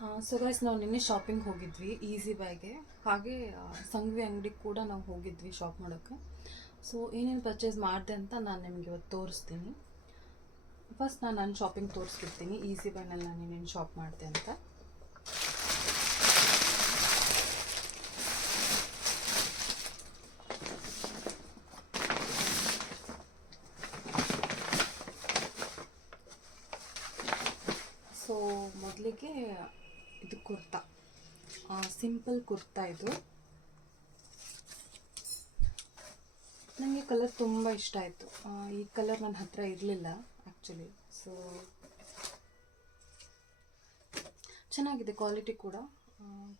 So guys ನಾವು ನಿನ್ನೆ shopping ಹೋಗಿದ್ವಿ ಈಸಿ ಬೈಗೆ ಹಾಗೆ ಸಂಘವಿ ಅಂಗಡಿಗೆ ಕೂಡ ನಾವು ಹೋಗಿದ್ವಿ ಶಾಪ್ ಮಾಡೋಕ್ಕೆ. ಸೊ ಏನೇನು ಪರ್ಚೇಸ್ ಮಾಡಿದೆ ಅಂತ ನಾನು ನಿಮಗೆ ಇವತ್ತು ತೋರಿಸ್ತೀನಿ. ಫಸ್ಟ್ ನಾನು ನನ್ನ ಶಾಪಿಂಗ್ ತೋರಿಸ್ಬಿಡ್ತೀನಿ. ಈಸಿ ಬೈನಲ್ಲಿ ನಾನು ಏನೇನು ಶಾಪ್ ಮಾಡಿದೆ ಅಂತ ಸೊ ಮೊದಲಿಗೆ ಇದು ಕುರ್ತಾ ಸಿಂಪಲ್ ಕುರ್ತಾ ಇದು. ನನಗೆ ಕಲರ್ ತುಂಬ ಇಷ್ಟ ಆಯಿತು. ಈ ಕಲರ್ ನನ್ನ ಹತ್ರ ಇರಲಿಲ್ಲ ಆ್ಯಕ್ಚುಲಿ ಸೊ ಚೆನ್ನಾಗಿದೆ ಕ್ವಾಲಿಟಿ ಕೂಡ.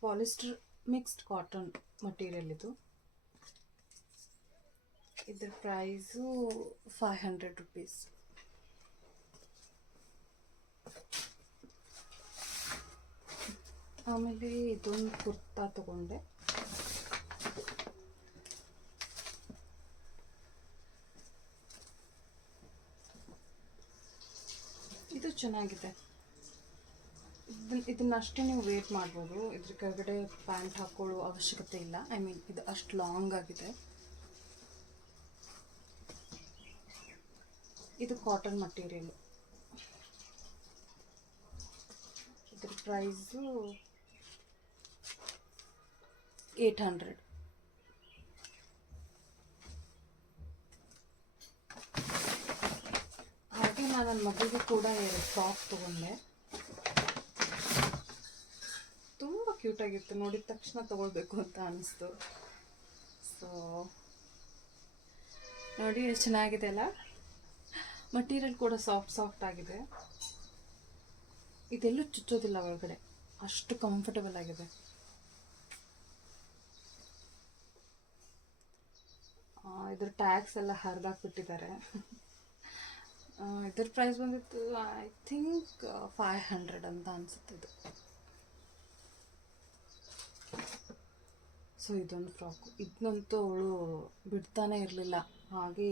ಪಾಲಿಸ್ಟರ್ ಮಿಕ್ಸ್ಡ್ ಕಾಟನ್ ಮಟೀರಿಯಲ್ ಇದು. ಇದ್ರ ಪ್ರೈಸು ಫೈವ್ ಹಂಡ್ರೆಡ್ ರುಪೀಸ್ ಆಮೇಲೆ ಇದೊಂದು ಕುರ್ತಾ ತಗೊಂಡೆ. ಇದು ಚೆನ್ನಾಗಿದೆ. ಇದನ್ನ ಅಷ್ಟೇ ನೀವು ವೇಟ್ ಮಾಡ್ಬೋದು. ಇದ್ರ ಕೆಳಗಡೆ ಪ್ಯಾಂಟ್ ಹಾಕೊಳ್ಳೋ ಅವಶ್ಯಕತೆ ಇಲ್ಲ. ಐ ಮೀನ್ ಇದು ಅಷ್ಟು ಲಾಂಗ್ ಆಗಿದೆ. ಇದು ಕಾಟನ್ ಮಟೀರಿಯಲ್ ಇದ್ರ ಪ್ರೈಸು ಏಟ್ ಹಂಡ್ರೆಡ್ ಹಾಗೆ ನಾನು ನನ್ನ ಮಗುವಿಗೆ ಕೂಡ ಎರಡು ಟಾಪ್ ತಗೊಂಡೆ. ತುಂಬ ಕ್ಯೂಟಾಗಿತ್ತು ನೋಡಿದ ತಕ್ಷಣ ತಗೊಳ್ಬೇಕು ಅಂತ ಅನಿಸ್ತು. ಸೊ ನೋಡಿ ಎಷ್ಟು ಚೆನ್ನಾಗಿದೆ ಅಲ್ಲ? ಮಟೀರಿಯಲ್ ಕೂಡ ಸಾಫ್ಟ್ ಸಾಫ್ಟ್ ಆಗಿದೆ. ಇದೆಲ್ಲೂ ಚುಚ್ಚೋದಿಲ್ಲ ಒಳಗಡೆ. ಅಷ್ಟು ಕಂಫರ್ಟಬಲ್ ಆಗಿದೆ. ಇದ್ರ ಟ್ಯಾಕ್ಸ್ ಎಲ್ಲ ಹರಿದಾಕ್ಬಿಟ್ಟಿದ್ದಾರೆ. ಇದ್ರ ಪ್ರೈಸ್ ಬಂದಿತ್ತು ಐ ಥಿಂಕ್ ಫೈವ್ ಹಂಡ್ರೆಡ್ ಅಂತ ಅನಿಸುತ್ತೆ ಇದು. ಸೊ ಇದೊಂದು ಫ್ರಾಕು ಇದನ್ನಂತೂ ಅವಳು ಬಿಡ್ತಾನೆ ಇರಲಿಲ್ಲ. ಹಾಗೆ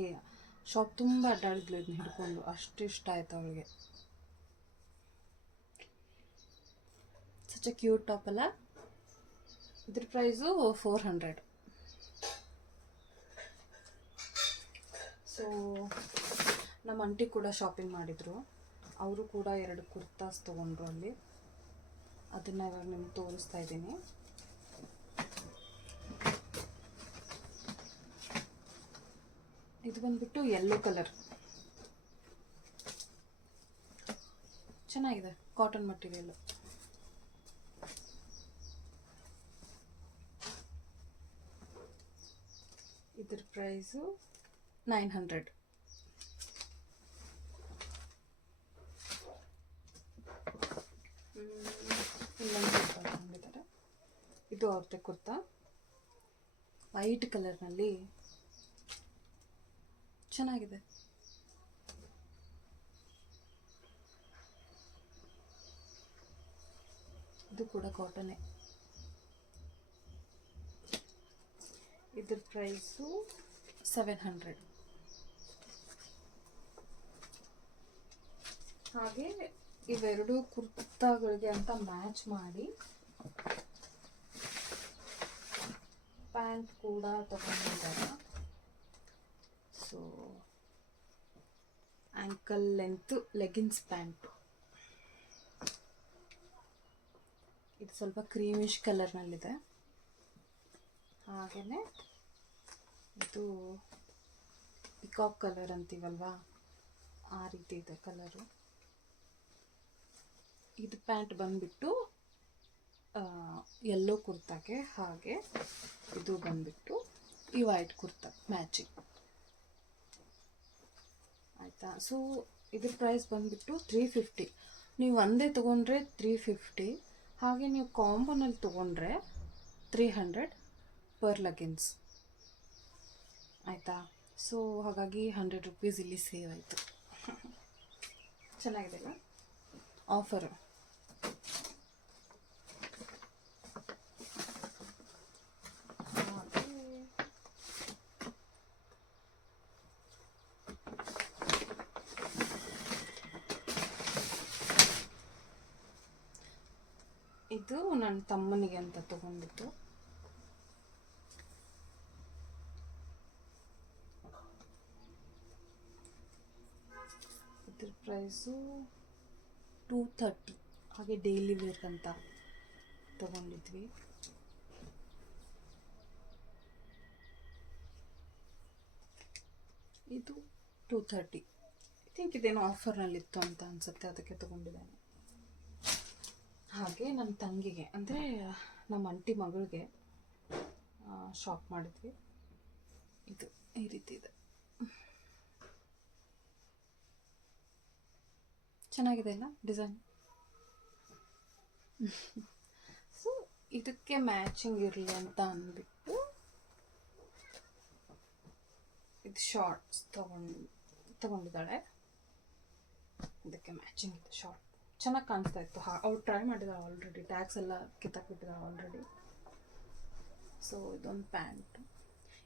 ಶಾಪ್ ತುಂಬ ಅಡ್ಡಾಡಿದ್ಲು ಇದನ್ನ ಹಿಡ್ಕೊಂಡು. ಅಷ್ಟು ಇಷ್ಟ ಆಯ್ತು ಅವಳಿಗೆ. ಸಚ್ ಎ ಕ್ಯೂಟ್ ಟಾಪ್ ಅಲ್ಲ? ಇದ್ರ ಪ್ರೈಸು ಫೋರ್ ಹಂಡ್ರೆಡ್ ಸೊ ನಮ್ಮ ಅಂಟಿ ಕೂಡ ಶಾಪಿಂಗ್ ಮಾಡಿದರು. ಅವರು ಕೂಡ ಎರಡು ಕುರ್ತಾಸ್ ತೊಗೊಂಡ್ರು ಅಲ್ಲಿ. ಅದನ್ನು ಇವಾಗ ನಿಮ್ಗೆ ತೋರಿಸ್ತಾ ಇದ್ದೀನಿ. ಇದು ಬಂದ್ಬಿಟ್ಟು ಯೆಲ್ಲೋ ಕಲರ್ ಚೆನ್ನಾಗಿದೆ ಕಾಟನ್ ಮಟೀರಿಯಲ್ ಇದ್ರ ಪ್ರೈಸು ನೈನ್ ಹಂಡ್ರೆಡ್. ಇಲ್ಲೊಂದು ಇದು ಅವ್ರದ್ದೇ ಕುರ್ತಾ. ವೈಟ್ ಕಲರ್ನಲ್ಲಿ ಚೆನ್ನಾಗಿದೆ. ಇದು ಕೂಡ ಕಾಟನೇ ಇದ್ರ ಪ್ರೈಸು ಸೆವೆನ್ ಹಂಡ್ರೆಡ್ ಹಾಗೆ ಇವೆರಡು ಕುರ್ತಾಗಳಿಗೆ ಅಂತ ಮ್ಯಾಚ್ ಮಾಡಿ ಪ್ಯಾಂಟ್ ಕೂಡ ತಗೊಂಡಿದ್ದಾರೆ. So ankle length leggings pant ಇದು ಸ್ವಲ್ಪ ಕ್ರೀಮಿಶ್ ಕಲರ್ನಲ್ಲಿದೆ ಹಾಗೆಯೇ ಇದು ಪಿಕಾಕ್ ಕಲರ್ ಅಂತೀವಲ್ವಾ? ಆ ರೀತಿ ಇದೆ ಕಲರು ಇದು ಪ್ಯಾಂಟ್ ಬಂದ್ಬಿಟ್ಟು ಎಲ್ಲೋ ಕುರ್ತಾಗೆ ಹಾಗೆ ಇದು ಬಂದ್ಬಿಟ್ಟು ಈ ವೈಟ್ ಕುರ್ತಾ ಮ್ಯಾಚಿಂಗ್ ಆಯಿತಾ? ಸೊ ಇದ್ರ ಪ್ರೈಸ್ ಬಂದ್ಬಿಟ್ಟು ತ್ರೀ ಫಿಫ್ಟಿ ನೀವು ಒಂದೇ ತೊಗೊಂಡ್ರೆ ತ್ರೀ ಫಿಫ್ಟಿ ಹಾಗೆ ನೀವು ಕಾಂಬೋನಲ್ಲಿ ತೊಗೊಂಡ್ರೆ ತ್ರೀ ಹಂಡ್ರೆಡ್ ಪರ್ ಲಗಿನ್ಸ್ ಆಯಿತಾ? ಸೊ ಹಾಗಾಗಿ ಹಂಡ್ರೆಡ್ ರುಪೀಸ್ ಇಲ್ಲಿ ಸೇವ್ ಆಯಿತು. ಚೆನ್ನಾಗಿದೆ ಅಲ್ಲ ಆಫರು ಇದು ನನ್ನ ತಮ್ಮನಿಗೆ ಅಂತ ತಗೊಂಡಿದ್ದು. ಇದ್ರ ಪ್ರೈಸು ಟೂ ಥರ್ಟಿ ಹಾಗೆ ಡೈಲಿ ಅಂತ ತಗೊಂಡಿದ್ವಿ. ಇದು ಟೂ ಥರ್ಟಿ ಥಿಂಕ್ ಇದೇನೋ ಆಫರ್ನಲ್ಲಿತ್ತು ಅಂತ ಅನ್ಸುತ್ತೆ, ಅದಕ್ಕೆ ತಗೊಂಡಿದ್ದೇನೆ. ಹಾಗೆ ನನ್ನ ತಂಗಿಗೆ, ಅಂದರೆ ನಮ್ಮ ಅಂಟಿ ಮಗಳಿಗೆ ಶಾಪ್ ಮಾಡಿದ್ವಿ. ಇದು ಈ ರೀತಿ ಇದೆ. ಚೆನ್ನಾಗಿದೆ ಅಲ್ಲ ಡಿಸೈನ್ ಸೊ ಇದಕ್ಕೆ ಮ್ಯಾಚಿಂಗ್ ಇರಲಿ ಅಂತ ಅಂದ್ಬಿಟ್ಟು ಇದು ಶಾರ್ಟ್ಸ್ ತಗೊಂಡು, ತಗೊಂಡಿದ್ದಾಳೆ. ಇದಕ್ಕೆ ಮ್ಯಾಚಿಂಗ್ ಇದೆ ಶಾರ್ಟ್ ಚೆನ್ನಾಗಿ ಕಾಣಿಸ್ತಾ ಇತ್ತು. ಹಾ, ಅವ್ರು ಟ್ರೈ ಮಾಡಿದಾಳೆ ಆಲ್ರೆಡಿ ಟ್ಯಾಕ್ಸ್ ಎಲ್ಲ ಕಿತ್ತಾಕ್ಬಿಟ್ಟಿದ್ದಾಳೆ ಆಲ್ರೆಡಿ ಸೊ ಇದೊಂದು ಪ್ಯಾಂಟ್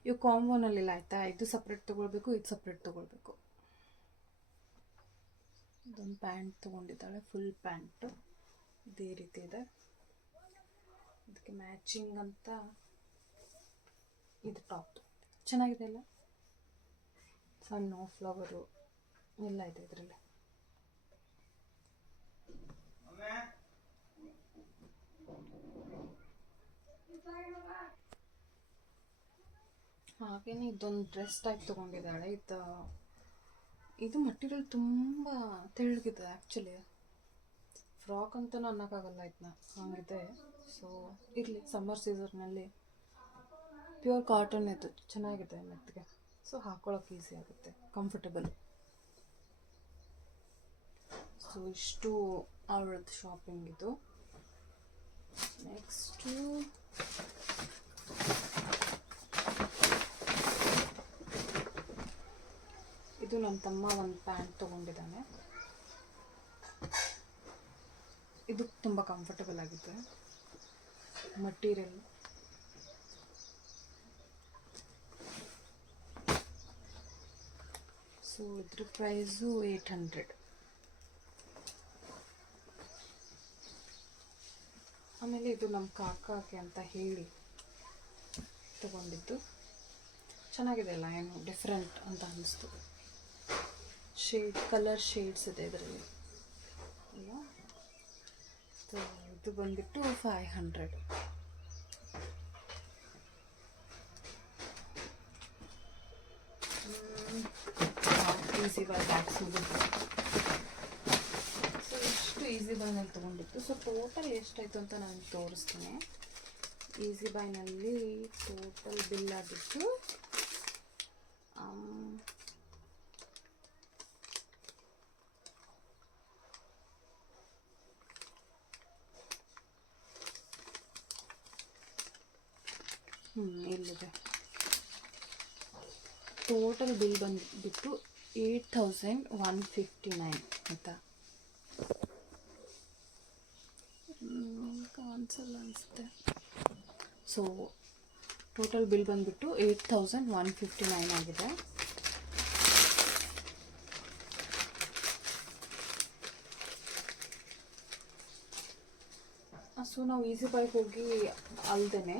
ಇವು ಕಾಂಬೋನಲ್ಲಿಲ್ಲ ಆಯಿತಾ? ಇದು ಸಪ್ರೇಟ್ ತೊಗೊಳ್ಬೇಕು, ಇದು ಸಪ್ರೇಟ್ ತೊಗೊಳ್ಬೇಕು. ಇದೊಂದು ಪ್ಯಾಂಟ್ ತೊಗೊಂಡಿದ್ದಾಳೆ ಫುಲ್ ಪ್ಯಾಂಟು ಇದೇ ರೀತಿ ಇದೆ. ಇದಕ್ಕೆ ಮ್ಯಾಚಿಂಗ್ ಅಂತ ಇದು ಟಾಪ್ ಚೆನ್ನಾಗಿದೆ ಅಲ್ಲ? ಸಣ್ಣ ಫ್ಲವರು ಎಲ್ಲ ಇದೆ ಇದರಲ್ಲಿ. ಹಾಗೇನೆ ಇದೊಂದು ಡ್ರೆಸ್ ಟೈಪ್ ತೊಗೊಂಡಿದ್ದಾಳೆ. ಇದು ಇದು ಮಟೀರಿಯಲ್ ತುಂಬ ತೆಳ್ಳಗಿದೆ ಆ್ಯಕ್ಚುಲಿ ಫ್ರಾಕ್ ಅಂತಲೂ ಅನ್ನೋಕ್ಕಾಗಲ್ಲ ಇದನ್ನ ಹಾಗಿದೆ. ಸೊ ಇರಲಿ ಸಮ್ಮರ್ ಸೀಸನ್ನಲ್ಲಿ ಪ್ಯೂರ್ ಕಾಟನ್ ಇದು. ಚೆನ್ನಾಗಿದೆ ಮೆತ್ತಗೆ ಸೊ ಹಾಕೊಳ್ಳೋಕೆ ಈಸಿ ಆಗುತ್ತೆ. ಕಂಫರ್ಟಬಲ್ ಸೊ ಇಷ್ಟು ಅವ್ರದ್ದು ಶಾಪಿಂಗ್ ಇದು. ನೆಕ್ಸ್ಟು ಇದು ನನ್ನ ತಮ್ಮ ಒಂದು ಪ್ಯಾಂಟ್ ತೊಗೊಂಡಿದ್ದಾನೆ. ಇದು ತುಂಬ ಕಂಫರ್ಟಬಲ್ ಆಗಿದೆ. ಮಟೀರಿಯಲ್ ಸೊ ಇದ್ರ ಪ್ರೈಸು ಏಯ್ಟ್ ಹಂಡ್ರೆಡ್ ಆಮೇಲೆ ಇದು ನಮ್ಮ ಕಾಕಾಗೆ ಅಂತ ಹೇಳಿ ತಗೊಂಡಿದ್ದು. ಚೆನ್ನಾಗಿದೆ ಅಲ್ಲ, ಏನು ಡಿಫ್ರೆಂಟ್ ಅಂತ ಅನ್ನಿಸ್ತು ಶೇಡ್ ಕಲರ್ ಶೇಡ್ಸ್ ಇದೆ ಇದರಲ್ಲಿ. ಅಲ್ಲ ಇದು ಬಂದ್ಬಿಟ್ಟು five hundred Easy Buy bags so ಇಷ್ಟು ಈಸಿ ಬೈನಲ್ಲಿ ತೊಗೊಂಡಿತ್ತು ಸೊ ಟೋಟಲ್ ಎಷ್ಟಾಯಿತು ಅಂತ ನಾನು ತೋರಿಸ್ತೀನಿ. ಈಸಿ ಬೈನಲ್ಲಿ ಟೋಟಲ್ ಬಿಲ್ ಆಗಿತ್ತು. ಹ್ಞೂ ಇಲ್ಲಿದೆ ಟೋಟಲ್ ಬಿಲ್ ಬಂದುಬಿಟ್ಟು eight thousand one fifty nine ಆಯಿತಾ ಕಾಣಿಸಲ್ಲ ಅನಿಸುತ್ತೆ ಸೊ ಟೋಟಲ್ ಬಿಲ್ ಬಂದುಬಿಟ್ಟು eight thousand one fifty nine ಆಗಿದೆ ಸೊ ನಾವು ಈಸಿ ಬೈಕ್ ಹೋಗಿ ಅಲ್ದೇ